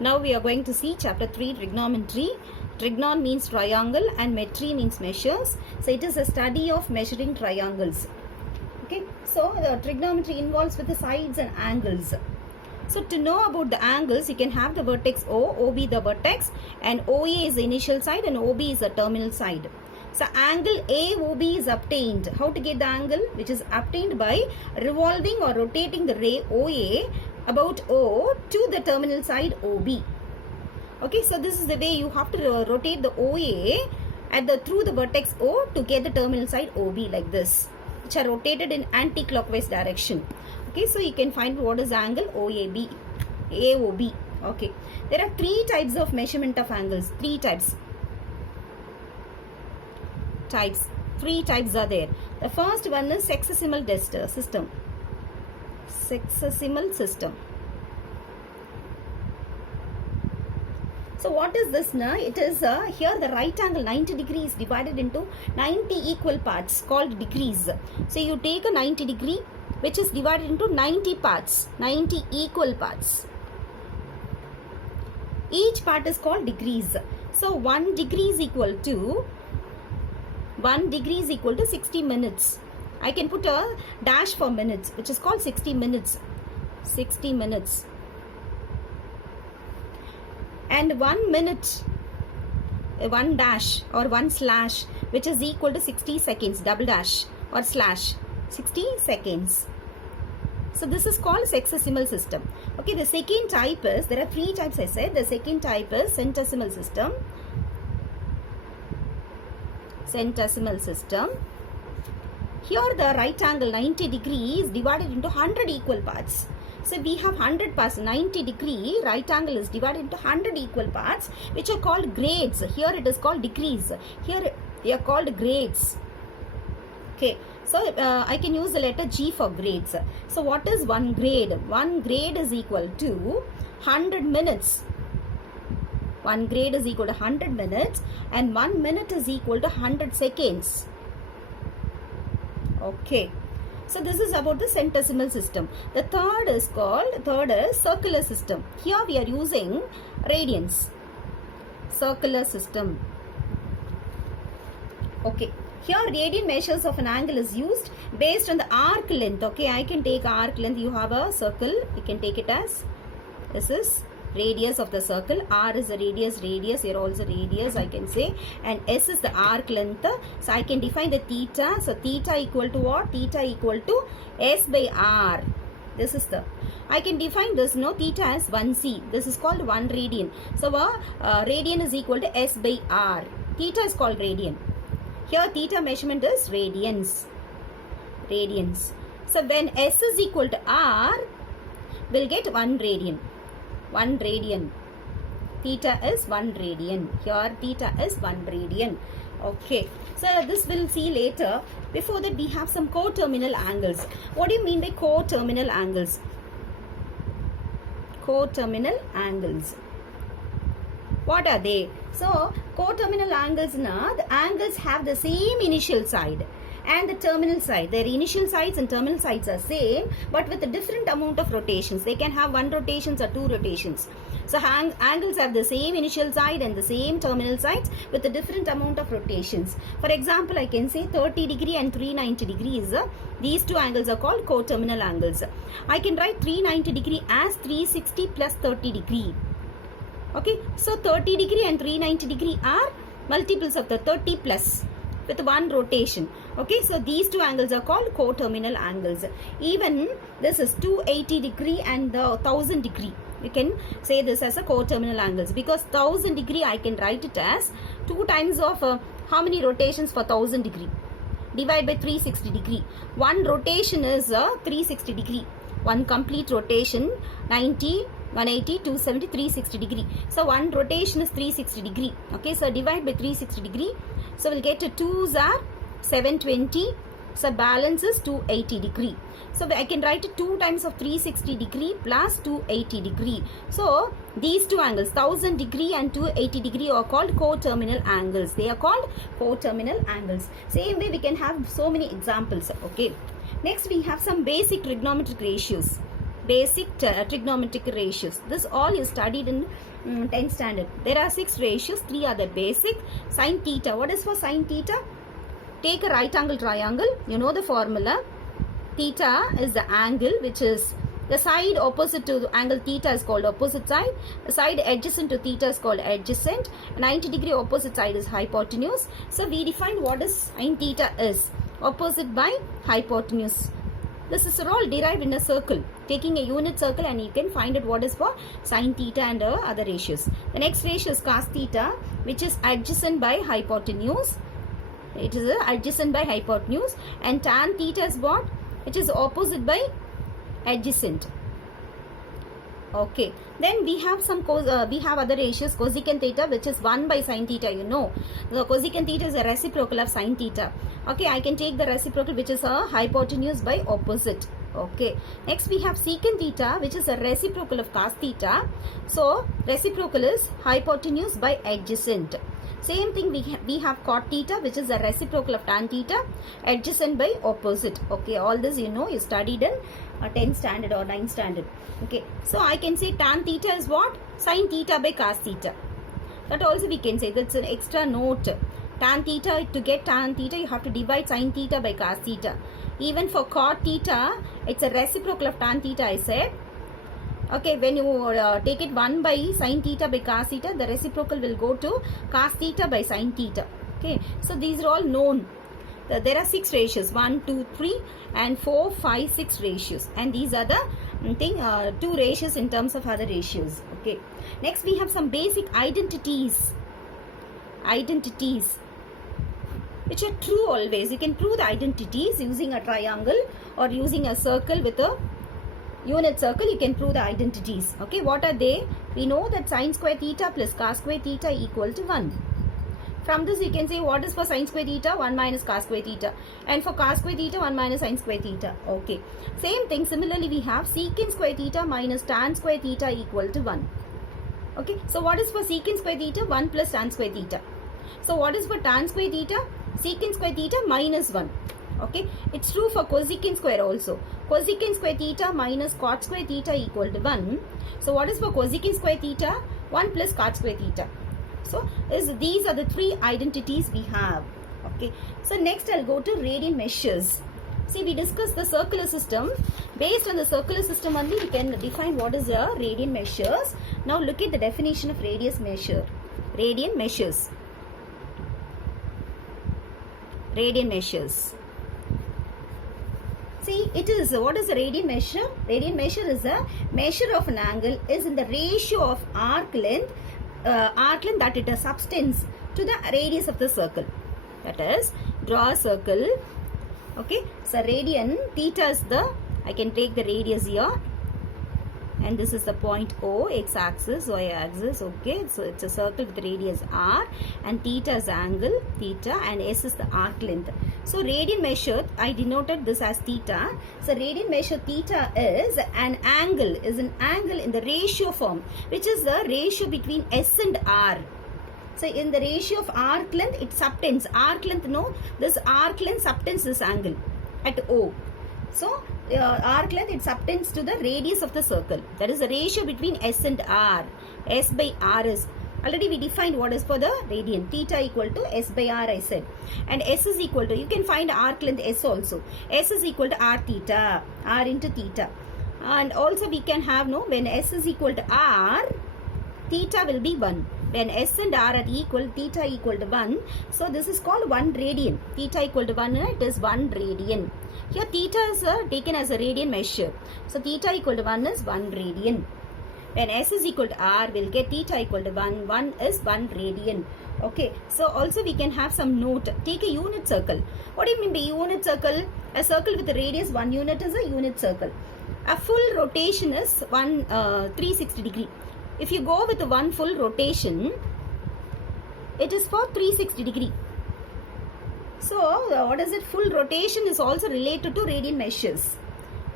Now we are going to see chapter 3, trigonometry. Trigonon means triangle and metry means measures. So it is a study of measuring triangles. Okay, so trigonometry involves with the sides and angles. So to know about the angles, you can have the vertex O, OB the vertex, and OA is the initial side and OB is the terminal side. So angle AOB is obtained. How to get the angle? Which is obtained by revolving or rotating the ray OA about O to the terminal side OB. Okay, so this is the way you have to rotate the OA through the vertex O to get the terminal side OB like this, which are rotated in anti-clockwise direction. Okay, so you can find what is angle OAB, AOB. Okay, there are three types of measurement of angles. Three types are there. The first one is sexagesimal system. Sexagesimal system. So what is this now? It is here the right angle 90 degree is divided into 90 equal parts called degrees. So you take a 90 degree which is divided into 90 parts, 90 equal parts. Each part is called degrees. So 1 degree is equal to 60 minutes. I can put a dash for minutes, which is called 60 minutes. 60 minutes. And 1 minute, 1 dash or 1 slash, which is equal to 60 seconds, double dash or slash, 60 seconds. So this is called sexagesimal system. Okay, the second type is, there are three types I said. The second type is centesimal system. Centesimal system. Here the right angle 90 degree is divided into 100 equal parts. So we have 100 parts, 90 degree right angle is divided into 100 equal parts, which are called grades. Here it is called degrees. Here they are called grades. Okay, so I can use the letter G for grades. So what is 1 grade? 1 grade is equal to 100 minutes. 1 grade is equal to 100 minutes and 1 minute is equal to 100 seconds. Okay. So this is about the centesimal system. The third is circular system. Here we are using radians. Circular system. Okay. Here radian measures of an angle is used based on the arc length. Okay, I can take arc length. You have a circle. You can take it as this is radius of the circle. R is the radius, here also radius I can say, and S is the arc length. So I can define the theta. So theta equal to what? Theta equal to S by R. This is the, I can define this, no, theta as 1c. This is called 1 radian. So radian is equal to S by R. Theta is called radian. Here theta measurement is radians. Radians. So when S is equal to R, we'll get 1 radian. 1 radian. Theta is 1 radian. Here theta is 1 radian. Okay. So this we'll see later. Before that we have some coterminal angles. What do you mean by coterminal angles? Coterminal angles. What are they? So coterminal angles now, the angles have the same initial side and the terminal side. Their initial sides and terminal sides are same, but with a different amount of rotations. They can have 1 rotations or 2 rotations. So angles have the same initial side and the same terminal sides with a different amount of rotations. For example, I can say 30 degree and 390 degrees. These two angles are called coterminal angles. I can write 390 degree as 360 plus 30 degree. Okay, so 30 degree and 390 degree are multiples of the 30 plus with 1 rotation. Okay, so these two angles are called coterminal angles. Even this is 280 degree and the 1000 degree. You can say this as a coterminal angles because 1000 degree I can write it as 2 times of how many rotations for 1000 degree? Divide by 360 degree. 1 rotation is 360 degree. 1 complete rotation 90, 180, 270, 360 degree. So 1 rotation is 360 degree. Okay, so divide by 360 degree. So we'll get 2s are 720. So balance is 280 degree. So I can write 2 times of 360 degree plus 280 degree. So these two angles 1000 degree and 280 degree are called coterminal angles. They are called coterminal angles. Same way we can have so many examples. Okay. Next we have some basic trigonometric ratios. basic trigonometric ratios. This all is studied in 10th standard. There are 6 ratios, 3 are the basic. Sin theta. What is for sin theta? Take a right angle triangle. You know the formula. Theta is the angle which is the side opposite to the angle theta is called opposite side. The side adjacent to theta is called adjacent. 90 degree opposite side is hypotenuse. So we define what is sin theta is. Opposite by hypotenuse. This is all derived in a circle. Taking a unit circle and you can find out what is for sin theta and other ratios. The next ratio is cos theta, which is adjacent by hypotenuse. It is adjacent by hypotenuse. And tan theta is what? It is opposite by adjacent. Okay, then we have some we have other ratios. Cosecant theta, which is 1 by sin theta. You know, the cosecant theta is a reciprocal of sin theta. Okay, I can take the reciprocal, which is a hypotenuse by opposite. Okay, next we have secant theta, which is a reciprocal of cos theta. So reciprocal is hypotenuse by adjacent. Same thing we have cot theta, which is a reciprocal of tan theta, adjacent by opposite. Okay, all this you know, you studied in 10th standard or 9th standard. Okay, so I can say tan theta is what? Sin theta by cos theta. That also we can say, that's an extra note. Tan theta, to get tan theta, you have to divide sin theta by cos theta. Even for cot theta, it's a reciprocal of tan theta, I said. Okay, when you take it 1 by sin theta by cos theta, the reciprocal will go to cos theta by sin theta. Okay, so these are all known. There are 6 ratios, 1, 2, 3 and 4, 5, 6 ratios. And these are the 2 ratios in terms of other ratios. Okay, next we have some basic identities. Identities which are true always. You can prove the identities using a triangle or using a circle with a unit circle. You can prove the identities. Okay, what are they? We know that sin square theta plus cos square theta equal to 1. From this you can say what is for sin square theta? 1 minus cos square theta. And for cos square theta, 1 minus sin square theta. Okay, same thing. Similarly we have secant square theta minus tan square theta equal to 1. Okay, so what is for secant square theta? 1 plus tan square theta. So what is for tan square theta? Secant square theta minus 1. Okay, it's true for cosecant square also. Cosecant square theta minus cot square theta equal to 1. So what is for cosecant square theta? 1 plus cot square theta. So these are the 3 identities we have. Okay, so next I'll go to radian measures. See, we discussed the circular system. Based on the circular system only, we can define what is the radian measures. Now look at the definition of radius measure. Radian measures. Radian measures. See, it is, what is a radian measure? Radian measure is a measure of an angle is in the ratio of arc length that it subtends to the radius of the circle. That is, draw a circle. Okay, so radian, theta is the, I can take the radius here. And this is the point O, x-axis, y-axis. Okay, so it's a circle with radius r, and theta is the angle, theta, and s is the arc length. So radian measure, I denoted this as theta. So radian measure theta is an angle in the ratio form, which is the ratio between s and r. So in the ratio of arc length, it subtends. Arc length, no, this arc length subtends this angle at O. So arc length, it subtends to the radius of the circle. That is the ratio between s and r. S by r is, already we defined what is for the radian. Theta equal to s by r, I said. And s is equal to, you can find arc length s also. S is equal to r theta, r into theta. And also we can have, no, when s is equal to r, theta will be 1. When s and r are equal, theta equal to 1. So this is called 1 radian. Theta equal to 1, it is 1 radian. Here theta is taken as a radian measure. So theta equal to 1 is 1 radian. When s is equal to r, we'll get theta equal to 1. 1 is 1 radian. Okay, so also we can have some note. Take a unit circle. What do you mean by unit circle? A circle with a radius 1 unit is a unit circle. A full rotation is 360 degree. If you go with one full rotation, it is for 360 degree. So what is it? Full rotation is also related to radian measures.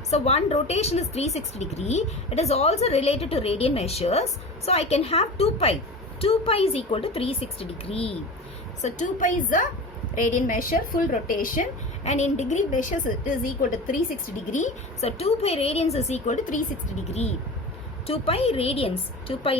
So one rotation is 360 degree. It is also related to radian measures. So I can have 2 pi. 2 pi is equal to 360 degree. So 2 pi is the radian measure, full rotation. and in degree measures it is equal to 360 degree. So 2 pi radians is equal to 360 degree. 2 pi radians, 2 pi